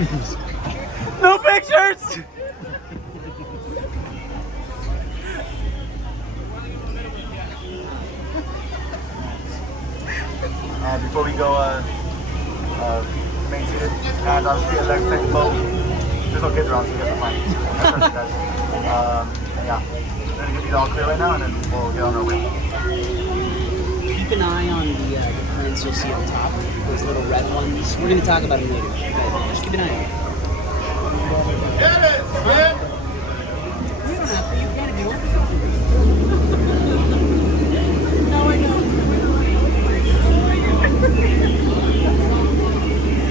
No pictures! Before we go main seated, and obviously a leg second boat. There's no kids around, so you guys are fine. And yeah, we're gonna get these all clear right now, and then we'll get on our way. Keep an eye on the plants you'll see on top, those little red ones. We're going to talk about them later, but just keep an eye on them. Get it, man! You don't have to, you can if you want to. No, I know.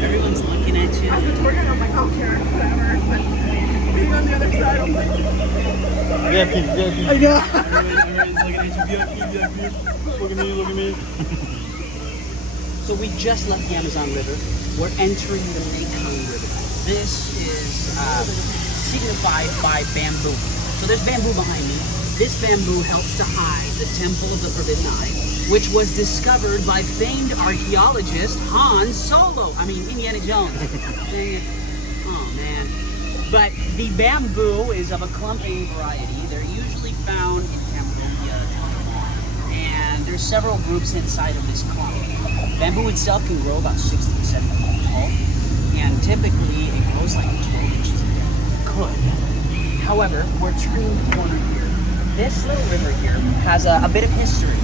Everyone's looking at you. I've been working on my home care, whatever, but being on the other side, I'm like, VIP. I know. Everybody's looking at you, VIP. Look at me. So we just left the Amazon River. We're entering the Mekong River. This is signified by bamboo. So there's bamboo behind me. This bamboo helps to hide the Temple of the Forbidden Eye, which was discovered by famed archaeologist Han Solo. I mean, Indiana Jones. Dang it. Oh, man. But the bamboo is of a clumping variety. They're usually found in Cambodia, Taiwan, and there's several groups inside of this clump. Bamboo itself can grow about 60 to 70 feet tall, and typically it grows like 12 inches in depth. It could. However, we're turning the corner here. This little river here has a bit of history.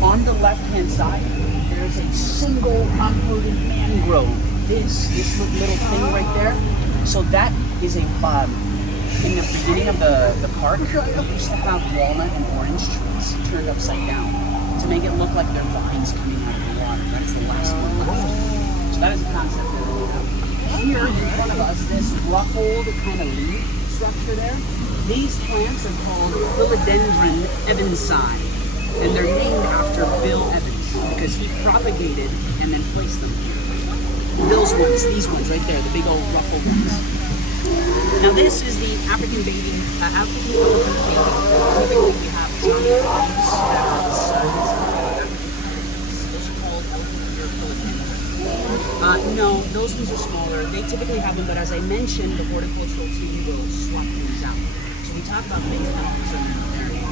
On the left-hand side, there's a single uprooted mangrove. This little thing right there. So that is a in the beginning of the park, we used to have walnut and orange trees turned upside down to make it look like they're vines coming out of the water. That's the last one left. So that is the concept that we have. Here in front of us, this ruffled kind of leaf structure there, these plants are called Philodendron evansi, and they're named after Bill Evans because he propagated and then placed them here. Those ones, these ones right there, the big old ruffled ones. Now this is the African elephant bathing. Typically we have giant leaves that are the size of water. Those are called elephant ear philodendron. No, those ones are smaller. They typically have them, but as I mentioned, the horticultural team will swap these out. So we talk about things that are in the area.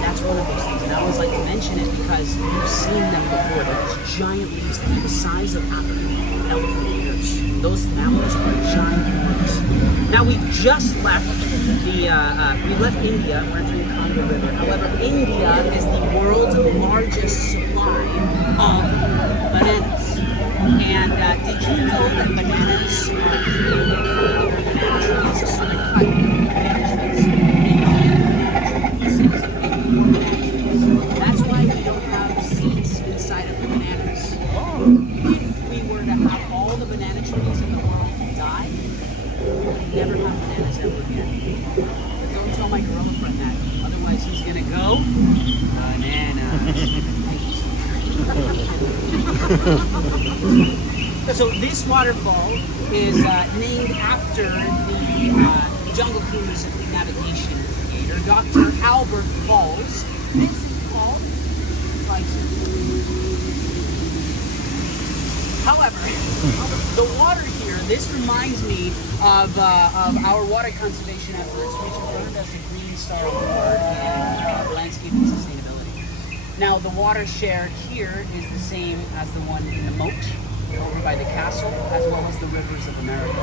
That's one of those things, and I always like to mention it because you've seen them before. Those giant leaves that are the size of African elephant ears. Those mammals are giant leaves. Now we just left we left India. We're entering the Congo River. However, India is the world's largest supply of bananas. And did you know that bananas are created from banana trees? So they're cut banana trees. That's why we don't have seeds inside of the bananas. If we were to have all the banana trees in the world die, we'd never have bananas ever again. But don't tell my girlfriend that, otherwise he's gonna go bananas. So this waterfall is named after the Jungle Cruise navigation creator, Dr. Albert Falls. This is called Bison. However, the water here, this reminds me of our water conservation efforts, which have earned us a Green Star Award in landscape and sustainability. Now, the water share here is the same as the one in the moat over by the castle, as well as the rivers of America.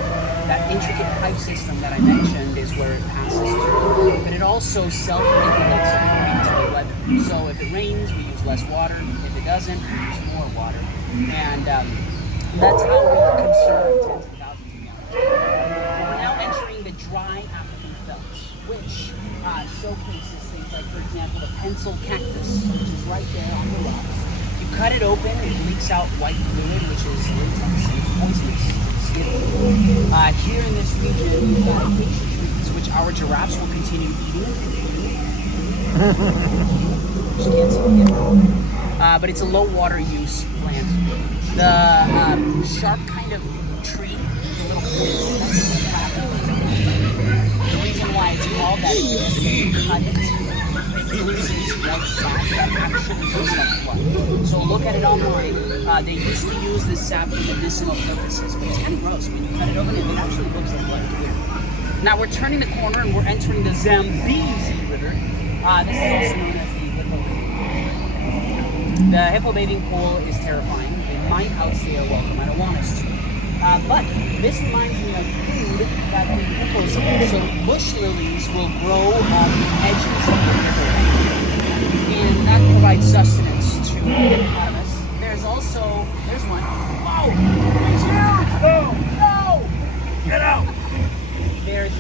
That intricate pipe system that I mentioned is where it passes through, but it also self-regulates according to the weather. So if it rains, we use less water. If it doesn't, we use more water. And that's how we conserve tens of thousands of gallons. We're now entering the dry African felts, which showcases things like, for example, the pencil cactus, which is right there on the rocks. You cut it open, it leaks out white fluid, which is latex. It's poisonous to the skin. Here in this region, we've got acacia trees, which our giraffes will continue eating. Just can't see it. But it's a low water use plant. The sharp kind of tree, the little poison, that's the reason why it's called that is because if you cut it, oozes red sap that actually looks like blood. So look at it online. They used to use this sap for medicinal purposes, but it's kind of gross. When you cut it open, it actually looks like blood. It's weird. Now we're turning the corner and we're entering the Zambezi River. This is also known as the hippo bathing. The hippo bathing pool is terrifying. It might outstay our welcome. I don't want us to. But this reminds me of food that the hippos eat. So bush lilies will grow on the edges of the river, and that provides sustenance to the hippopotamus. There's one. Whoa! It's huge! No! Get out! There's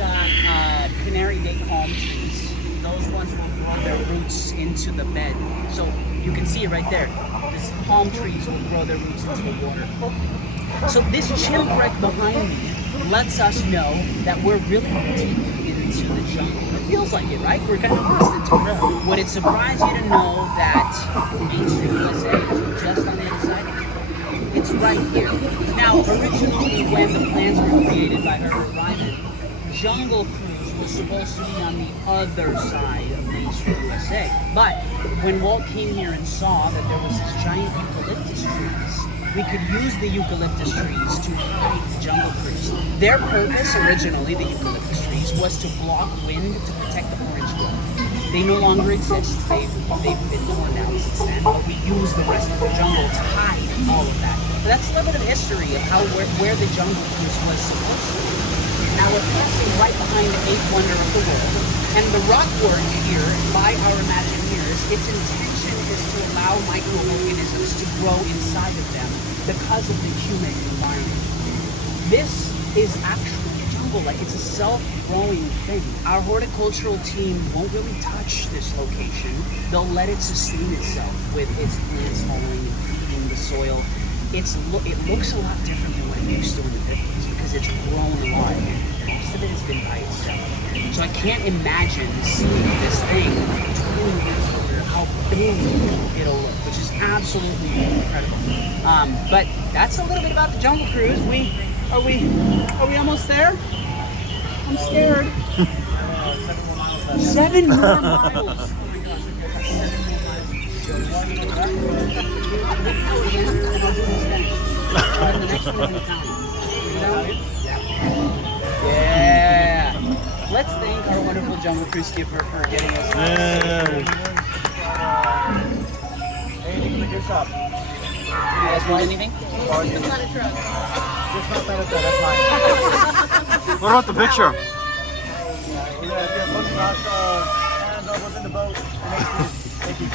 canary day palm trees. Those ones will grow their roots into the bed. So you can see it right there. These palm trees will grow their roots into the water. So this shipwreck behind me lets us know that we're really deep into the jungle. It feels like it, right? We're kind of lost into it. Would it surprise you to know that Main Street USA is just on the other side? It's right here. Now, originally when the plans were created by Herbert Ryman, Jungle Cruise was supposed to be on the other side of Main Street USA. But when Walt came here and saw that there was this giant eucalyptus trees, we could use the eucalyptus trees to hide the Jungle Cruise. Their purpose originally, the eucalyptus trees, was to block wind to protect the orange grove. They no longer exist. They've been torn down since then, but we use the rest of the jungle to hide all of that. But that's a little bit of history of how where the Jungle Cruise was supposed to be. Now we're passing right behind the eighth wonder of the world, and the rock work here by our Imagineers, its intention is to allow microorganisms to grow inside of them because of the humid environment. This is actually a jungle, like it's a self-growing thing. Our horticultural team won't really touch this location. They'll let it sustain itself with its plants following and feeding the soil. It looks a lot different than what it used to in the 50s because it's grown a lot. Most of it has been by itself. So I can't imagine seeing this thing 20 years later, how big it'll look, which is absolutely incredible. But that's a little bit about the Jungle Cruise. Are we almost there? I'm scared. 7 more miles. Oh my gosh, yeah. Let's thank our wonderful Jungle Cruise skipper for getting us. Anything in the gift shop? You guys want anything? It's not a truck. Just not that, that's fine. What about the picture? Yeah, if you have both hands up, what's in the boat? Thank you.